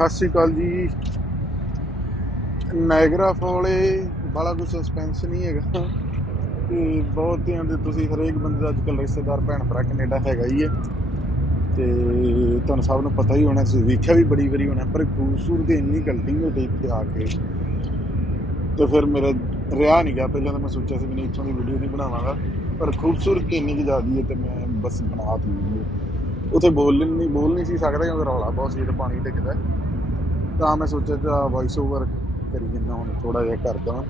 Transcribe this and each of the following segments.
ਸਤਿ ਸ਼੍ਰੀ ਅਕਾਲ ਜੀ। ਨਾਇਗਰਾ ਫੋਲੇ ਬੜਾ ਕੁਝ ਸਸਪੈਂਸ ਨਹੀਂ ਹੈਗਾ। ਤੇ ਬਹੁਤ ਧਿਆਨ ਦੇ ਤੁਸੀਂ ਹਰੇਕ ਬੰਦੇ ਦਾ ਅੱਜਕੱਲ ਰਿਸ਼ਤੇਦਾਰ ਭੈਣ ਭਰਾ ਕੈਨੇਡਾ ਹੈਗਾ ਹੀ ਹੈ ਤੇ ਤੁਹਾਨੂੰ ਸਭ ਨੂੰ ਪਤਾ ਹੀ ਹੋਣਾ ਤੁਸੀਂ ਵੇਖਿਆ ਵੀ ਬੜੀ ਵਾਰੀ ਹੋਣਾ ਪਰ ਖੂਬਸੂਰਤੀ ਇੰਨੀ ਕਲਟਿੰਗ ਹੋ ਗਈ ਇੱਥੇ ਆ ਕੇ। ਤੇ ਫਿਰ ਮੇਰਾ ਰਿਹਾ ਨਹੀਂ ਗਿਆ। ਪਹਿਲਾਂ ਤਾਂ ਮੈਂ ਸੋਚਿਆ ਸੀ ਮੈਂ ਇੱਥੋਂ ਦੀ ਵੀਡੀਓ ਨਹੀਂ ਬਣਾਵਾਂਗਾ ਪਰ ਖੂਬਸੂਰਤੀ ਇੰਨੀ ਕੁ ਜ਼ਿਆਦੀ ਹੈ ਤੇ ਮੈਂ ਬਸ ਬਣਾ ਵੀਡੀਓ ਉੱਥੇ ਬੋਲ ਨਹੀਂ ਬੋਲ ਨਹੀਂ ਸੀ ਸਕਦਾ ਕਿਉਂਕਿ ਰੌਲਾ ਬਹੁਤ ਸੀ ਤੇ ਪਾਣੀ ਡਿੱਗਦਾ। ਤਾਂ ਮੈਂ ਸੋਚਿਆ ਤਾਂ ਵਾਇਸ ਓਵਰ ਕਰੀ ਜਿੰਨਾ ਹੁਣ ਥੋੜਾ ਜਿਹਾ ਕਰ ਦਵਾਂ।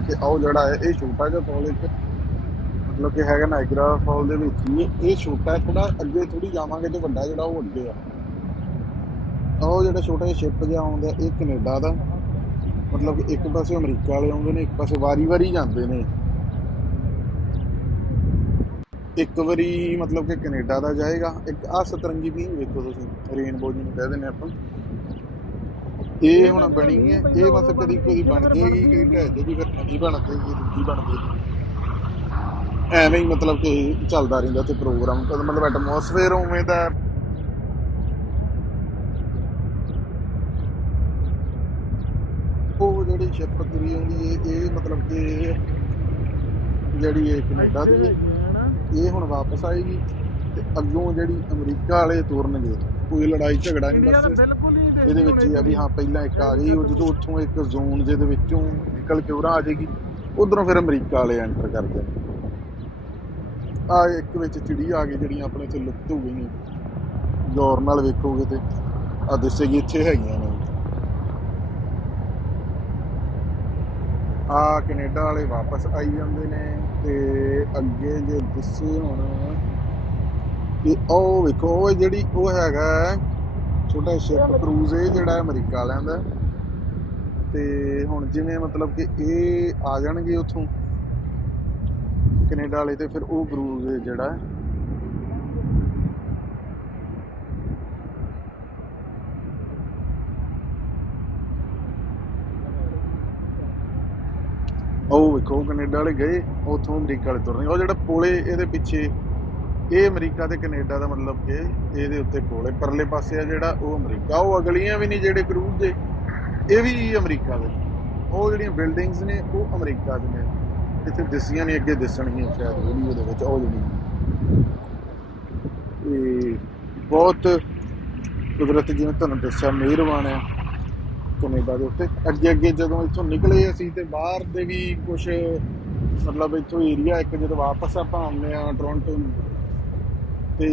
ਕਿ ਉਹ ਜਿਹੜਾ ਹੈ, ਇਹ ਛੋਟਾ ਜਿਹਾ ਫਾਲ ਇੱਕ ਮਤਲਬ ਕਿ ਹੈਗਾ ਨਾਇਗਰਾ ਫਾਲ ਦੇ ਵਿੱਚ ਹੀ ਇਹ- ਇਹ ਛੋਟਾ ਥੋੜਾ ਅੱਗੇ ਥੋੜੀ ਜਾਵਾਂਗੇ ਤੇ ਵੱਡਾ ਜਿਹੜਾ ਉਹ ਅੱਗੇ ਆ। ਉਹ ਜਿਹੜਾ ਛੋਟਾ ਜਿਹਾ ਸ਼ਿਪ ਜਿਹਾ ਆਉਂਦਾ, ਇਹ ਕੈਨੇਡਾ ਦਾ। ਮਤਲਬ ਕਿ ਇੱਕ ਪਾਸੇ ਅਮਰੀਕਾ ਵਾਲੇ ਆਉਂਦੇ ਨੇ, ਇੱਕ ਪਾਸੇ ਵਾਰੀ-ਵਾਰੀ ਜਾਂਦੇ ਨੇ। ਇੱਕ ਵਾਰੀ ਮਤਲਬ ਕਿ ਕੈਨੇਡਾ ਦਾ ਜਾਏਗਾ। ਇੱਕ ਆ ਸਤਰੰਗੀ ਵੀ ਵੇਖੋ ਤੁਸੀਂ, ਰੇਨਬੋ ਜਿਹਨੂੰ ਕਹਿ ਦਿੰਦੇ ਆਪਾਂ। ਇਹ ਹੁਣ ਬਣੀ ਹੈ, ਇਹ ਬਸ ਕਦੀ ਕਦੀ ਬਣ ਜਾਏਗੀ, ਕਦੀ ਢਹਿ ਜਾਏਗੀ ਫਿਰ ਨਵੀਂ ਬਣ ਜਾਏਗੀ, ਦੂਜੀ ਬਣ ਜਾਏਗੀ। ਐਵੇਂ ਹੀ ਮਤਲਬ ਕਿ ਚੱਲਦਾ ਰਹਿੰਦਾ ਤੇ ਪ੍ਰੋਗਰਾਮ ਕਦ ਮਤਲਬ ਐਟਮੋਸਫੇਅਰ ਉਵੇਂ ਦਾ। ਉਹ ਜਿਹੜੀ ਸ਼ਿਪ ਤੁਰੀ ਆਉਂਦੀ ਹੈ ਇਹ ਮਤਲਬ ਕਿ ਜਿਹੜੀ ਇਹ ਕੈਨੇਡਾ ਦੀ ਇਹ ਹੁਣ ਵਾਪਸ ਆਏਗੀ ਤੇ ਅੱਗੋਂ ਜਿਹੜੀ ਅਮਰੀਕਾ ਵਾਲੇ ਤੁਰਨਗੇ ਕੋਈ ਲੜਾਈ ਝਗੜਾ ਨਹੀਂ ਬਸ ਇਹਦੇ ਵਿੱਚ ਹੀ ਆ ਵੀ ਹਾਂ ਪਹਿਲਾਂ ਇੱਕ ਆ ਗਈ ਉਹ ਜਦੋਂ ਉੱਥੋਂ ਇੱਕ ਜ਼ੋਨ ਜਿਹਦੇ ਵਿੱਚੋਂ ਨਿਕਲ ਕੇ ਉਰਾਂ ਆ ਜਾਏਗੀ ਉਧਰੋਂ ਫਿਰ ਅਮਰੀਕਾ ਵਾਲੇ ਐਂਟਰ ਕਰਦੇ ਨੇ ਆ ਇੱਕ ਵਿੱਚ ਚਿੜੀ ਆ ਗਈ ਜਿਹੜੀਆਂ ਆਪਣੇ ਇੱਥੇ ਲੁਪਤ ਹੋ ਗਈਆਂ। ਗੌਰ ਨਾਲ ਵੇਖੋਗੇ ਤੇ ਆ ਦਿਸੇਗੀ ਇੱਥੇ ਹੈਗੀਆਂ ਨੇ। ਆ ਕੈਨੇਡਾ ਵਾਲੇ ਵਾਪਸ ਆਈ ਜਾਂਦੇ ਨੇ ਤੇ ਅੱਗੇ ਜੇ ਦਿਸੇ ਹੁਣ ਇਹ ਉਹ ਵੇਖੋ ਉਹ ਜਿਹੜੀ ਉਹ ਹੈਗਾ ਛੋਟਾ ਸ਼ਿਪ ਕਰੂਜ਼ ਇਹ ਜਿਹੜਾ ਅਮਰੀਕਾ ਵਾਲਿਆਂ ਦਾ। ਤੇ ਹੁਣ ਜਿਵੇਂ ਮਤਲਬ ਕਿ ਇਹ ਆ ਜਾਣਗੇ ਉਥੋਂ। ਕੈਨੇਡਾ ਵਾਲੇ ਤੇ ਫਿਰ ਉਹ ਕਰੂਜ਼ ਜਿਹੜਾ ਹੈ, ਉਹ ਵੇਖੋ ਕੈਨੇਡਾ ਵਾਲੇ ਗਏ ਉਥੋਂ ਅਮਰੀਕਾ ਵਾਲੇ ਤੁਰਨੇ। ਉਹ ਜਿਹੜਾ ਪੋਲੇ ਇਹਦੇ ਪਿੱਛੇ ਇਹ ਅਮਰੀਕਾ ਤੇ ਕੈਨੇਡਾ ਦਾ ਮਤਲਬ ਕਿ ਇਹਦੇ ਉੱਤੇ ਪੋਲੇ। ਪਰਲੇ ਪਾਸੇ ਆ ਜਿਹੜਾ ਉਹ ਅਮਰੀਕਾ। ਉਹ ਅਗਲੀਆਂ ਵੀ ਨਹੀਂ ਜਿਹੜੇ ਕਰੂਜ਼ ਦੇ ਇਹ ਵੀ ਅਮਰੀਕਾ ਦੇ। ਉਹ ਜਿਹੜੀਆਂ ਬਿਲਡਿੰਗਸ ਨੇ ਉਹ ਅਮਰੀਕਾ ਦੇ ਨੇ। ਇੱਥੇ ਦਿਸੀਆਂ ਨਹੀਂ ਅੱਗੇ ਦਿਸਣਗੀਆਂ ਸ਼ਾਇਦ ਵੀਡੀਓ ਦੇ ਵਿੱਚ, ਉਹ ਜਿਹੜੀ ਇਹ ਬਹੁਤ ਕੁਦਰਤ ਜਿਵੇਂ ਤੁਹਾਨੂੰ ਦੱਸਿਆ, ਮਿਹਰਬਾਨ ਹੈ ਕੈਨੇਡਾ ਦੇ ਉੱਤੇ। ਅੱਗੇ ਅੱਗੇ ਜਦੋਂ ਇੱਥੋਂ ਨਿਕਲੇ ਅਸੀਂ ਤੇ ਬਾਹਰ ਦੇ ਵੀ ਕੁਝ ਮਤਲਬ ਇੱਥੋਂ ਏਰੀਆ ਇੱਕ ਜਦੋਂ ਵਾਪਸ ਆਪਾਂ ਆਉਂਦੇ ਆ ਟੋਰਾਂਟੋ ਨੂੰ, ਤੇ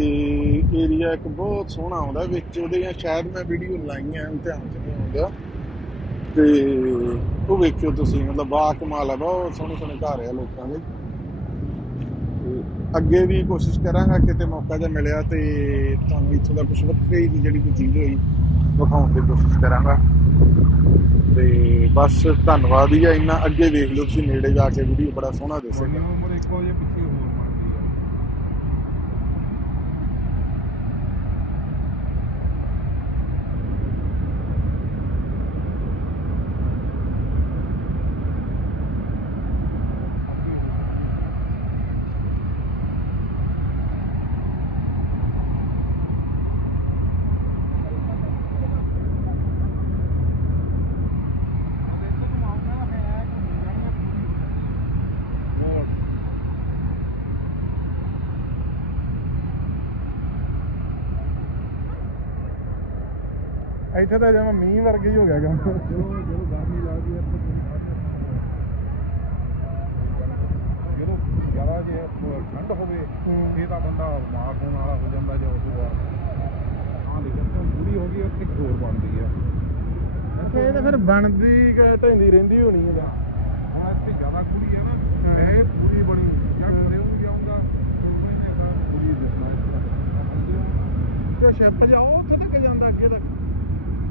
ਏਰੀਆ ਇੱਕ ਬਹੁਤ ਸੋਹਣਾ ਆਉਂਦਾ, ਵਿੱਚ ਉਹਦੀਆਂ ਸ਼ਾਇਦ ਮੈਂ ਵੀਡੀਓ ਲਾਈਆਂ ਹਨ ਧਿਆਨ ਚ ਨਹੀਂ ਆਉਂਦਾ। ਤੇ ਉਹ ਵੇਖਿਓ ਤੁਸੀਂ ਮਤਲਬ ਬਾ ਕਮਾਲ ਹੈ ਬਹੁਤ ਸੋਹਣੇ ਸੋਹਣੇ ਘਰ ਆ ਲੋਕਾਂ ਦੇ। ਅੱਗੇ ਵੀ ਕੋਸ਼ਿਸ਼ ਕਰਾਂਗਾ ਕਿਤੇ ਮੌਕਾ ਜੇ ਮਿਲਿਆ ਤੇ ਤੁਹਾਨੂੰ ਇੱਥੋਂ ਦਾ ਕੁਝ ਵੱਖਰੀ ਦੀ ਜਿਹੜੀ ਕੋਈ ਚੀਜ਼ ਹੋਈ ਵਿਖਾਉਣ ਦੀ ਕੋਸ਼ਿਸ਼ ਕਰਾਂਗਾ। ਤੇ ਬਸ ਧੰਨਵਾਦ ਹੀ ਆ ਇੰਨਾ ਅੱਗੇ ਵੇਖ ਲਓ ਤੁਸੀਂ ਨੇੜੇ ਜਾ ਕੇ ਵੀਡੀਓ ਬੜਾ ਸੋਹਣਾ ਉਮਰ ਪਿੱਛੇ ਇੱਥੇ ਤਾਂ ਜਿਵੇਂ ਮੀਂਹ ਵਰਗਾ ਹੀ ਹੋ ਗਿਆ ਕੰਮ। ਜਦੋਂ ਜਦੋਂ ਗਰਮੀ ਲੱਗਦੀ ਹੈ ਜਦੋਂ ਜ਼ਿਆਦਾ ਜੇ ਠੰਡ ਹੋਵੇ ਫੇਰ ਤਾਂ ਬੰਦਾ ਬਿਮਾਰ ਹੋਣ ਵਾਲਾ ਹੋ ਜਾਂਦਾ ਜਾਂ ਉਸ ਵਾਰ ਹਾਂ ਲੇਕਿਨ ਜਦੋਂ ਪੂਰੀ ਹੋ ਗਈ ਉੱਥੇ ਹੋਰ ਬਣਦੀ ਆ। ਅੱਛਾ ਇਹ ਤਾਂ ਫਿਰ ਬਣਦੀ ਢੈਂਦੀ ਰਹਿੰਦੀ ਹੋਣੀ ਹੈ ਹੁਣ ਇੱਥੇ ਜ਼ਿਆਦਾ ਕੁੜੀ ਹੈ ਨਾ ਇਹ ਪੂਰੀ ਬਣੀ। ਜਾਂ ਕਰੇ ਜਾਊਂਗਾ ਤੇ ਸ਼ਿਪ ਜਾਓ ਉੱਥੇ ਤੱਕ ਜਾਂਦਾ ਅੱਗੇ ਤੱਕ।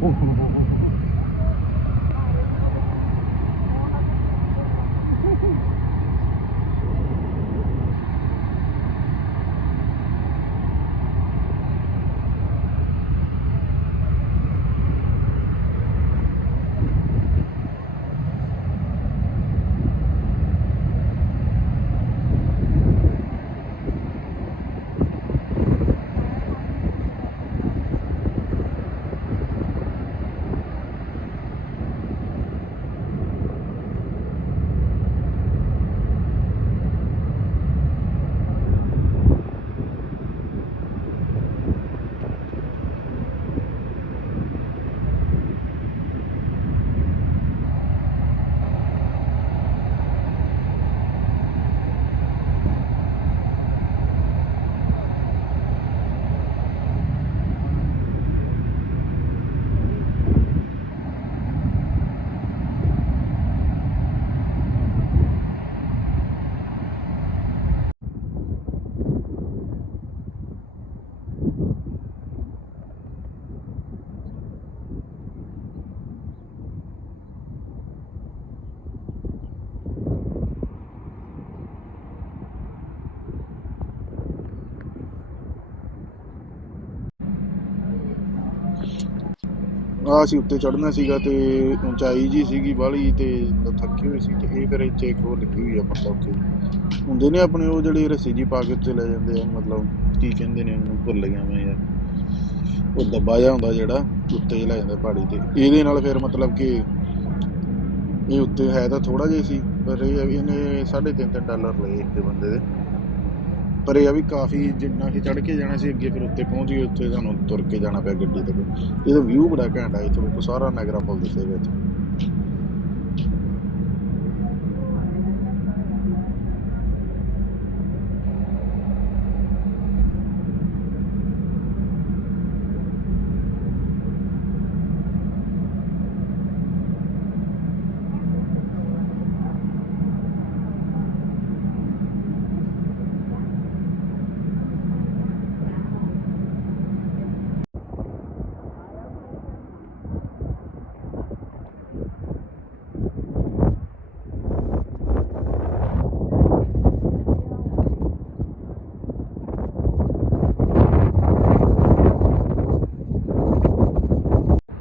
おお ਅਸੀਂ ਉੱਤੇ ਚੜਨਾ ਸੀਗਾ ਤੇ ਉਚਾਈ ਜੀ ਸੀਗੀ ਬਾਹਲੀ ਤੇ ਥੱਕੇ ਹੋਏ ਸੀ ਤੇ ਇਹ ਫਿਰ ਇੱਥੇ ਇੱਕ ਹੋਰ ਲੱਗੀ ਹੋਈ ਆ ਮਤਲਬ ਕਿ ਹੁੰਦੇ ਨੇ ਆਪਣੇ ਉਹ ਜਿਹੜੇ ਰੱਸੀ ਜੀ ਪਾ ਕੇ ਉੱਤੇ ਲੈ ਜਾਂਦੇ ਆ, ਮਤਲਬ ਕੀ ਕਹਿੰਦੇ ਨੇ ਉਹਨੂੰ, ਭੁੱਲ ਗਿਆ ਮੈਂ ਯਾਰ। ਉਹ ਦੱਬਾ ਜਿਹਾ ਹੁੰਦਾ ਜਿਹੜਾ, ਉੱਤੇ ਲੈ ਜਾਂਦਾ ਪਹਾੜੀ ਤੇ। ਇਹਦੇ ਨਾਲ ਫਿਰ ਮਤਲਬ ਕਿ ਇਹ ਉੱਤੇ ਹੈ ਤਾਂ ਥੋੜਾ ਜਿਹਾ ਸੀ, ਪਰ ਇਹ ਆ ਵੀ ਇਹਨੇ 3.5 ਡਾਲਰ ਲਏ ਇੱਕ ਬੰਦੇ ਦੇ। ਪਰ ਇਹ ਆ ਵੀ ਕਾਫੀ ਜਿੰਨਾ ਕਿ ਚੜ ਕੇ ਜਾਣਾ ਸੀ, ਅੱਗੇ ਫਿਰ ਉੱਤੇ ਪਹੁੰਚ ਗਏ, ਉੱਥੇ ਸਾਨੂੰ ਤੁਰ ਕੇ ਜਾਣਾ ਪਿਆ ਗੱਡੀ ਤੇ। ਇਹਦਾ ਵਿਊ ਬੜਾ ਘੈਂਟ ਆ, ਇੱਥੋਂ ਤੋਂ ਸਾਰਾ ਨਗਰਾ ਫੁੱਲ ਦਿਸੇ ਇੱਥੇ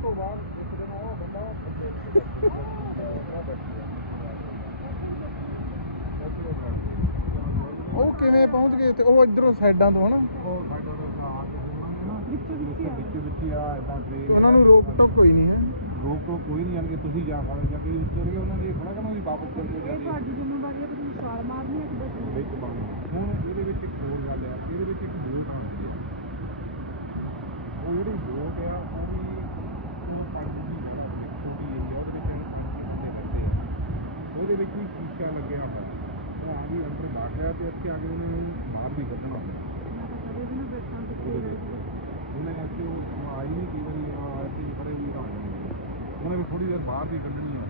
ਤੋਂ ਬਾਅਦ ਇੱਕ ਦਿਨ ਉਹ ਬੰਦਾ ਉਹ ਕਿਵੇਂ ਪਹੁੰਚ ਗਏ ਤੇ ਉਹ ਇਧਰੋਂ ਸਾਈਡਾਂ ਤੋਂ ਹਨਾ? ਉਹ ਸਾਈਡਾਂ ਦੇ ਆ ਕੇ ਵਿੱਚ ਵਿੱਚ ਵਿੱਚ ਆ ਇਦਾਂ ਟ੍ਰੇਨ ਉਹਨਾਂ ਨੂੰ ਰੋਕ ਟੋਕ ਕੋਈ ਨਹੀਂ ਹੈ। ਰੋਕ ਟੋਕ ਕੋਈ ਨਹੀਂ ਜਾਣਗੇ ਤੁਸੀਂ ਜਾ ਸਕਦੇ ਜਾਂ ਕਿ ਉੱਤਰ ਕੇ ਉਹਨਾਂ ਦੀ ਥੋੜਾ ਕਹਿੰਦਾ ਵੀ ਵਾਪਸ ਚੱਲ ਕੇ ਇਹ ਜਾਈਏ ਸਾਡੀ ਜ਼ਿੰਮੇਵਾਰੀ ਹੈ ਕਿ ਤੁਸੀਂ ਛਾਲ ਮਾਰਨੀ ਹੈ ਕਿ ਬਚਣੀ ਵਿੱਚ ਬਣ ਹੁਣ ਇਹਦੇ ਵਿੱਚ ਇੱਕ ਹੋਰ ਗੱਲ ਆ ਇਹਦੇ ਵਿੱਚ ਇੱਕ ਬੋਟ ਆਉਂਦੀ ਹੈ ਉਹ ਜਿਹੜੀ ਬੋਟ ਆ ਉਹ ਵੀ ਉਹ ਪੰਜ ਦੀ ਛੋਟੀ ਜਿਹੀ ਆ ਉਹਦੇ ਵਿੱਚ ਦੇ ਕਰਦੇ ਆ ਉਹਦੇ ਵਿੱਚ ਵੀ ਸ਼ੀਸ਼ਾ ਲੱਗਿਆ ਹੁੰਦਾ ਉਹ ਆ ਵੀ ਅੰਦਰ ਬੈਠ ਗਿਆ ਤੇ ਇੱਥੇ ਆ ਕੇ ਉਹਨੇ ਬਾਹਰ ਵੀ ਕੱਢਣਾ ਮੈਂ ਤਾਂ ਕਦੇ ਵੀ ਨਾ ਬੈਠਾਂ ਤੇ ਕੋਈ ਉਹਦੇ ਵਿੱਚ ਉਹਨੇ ਕਰਕੇ ਉਹ ਨਹੀਂ ਕਈ ਵਾਰੀ ਆ ਕੇ ਖੜੇ ਵੀ ਆ ਜਾਂਦੇ ਉਹਨੇ ਵੀ ਥੋੜੀ ਦੇਰ ਬਾਹਰ ਦੀ ਕੱਢਣੀ ਹੈ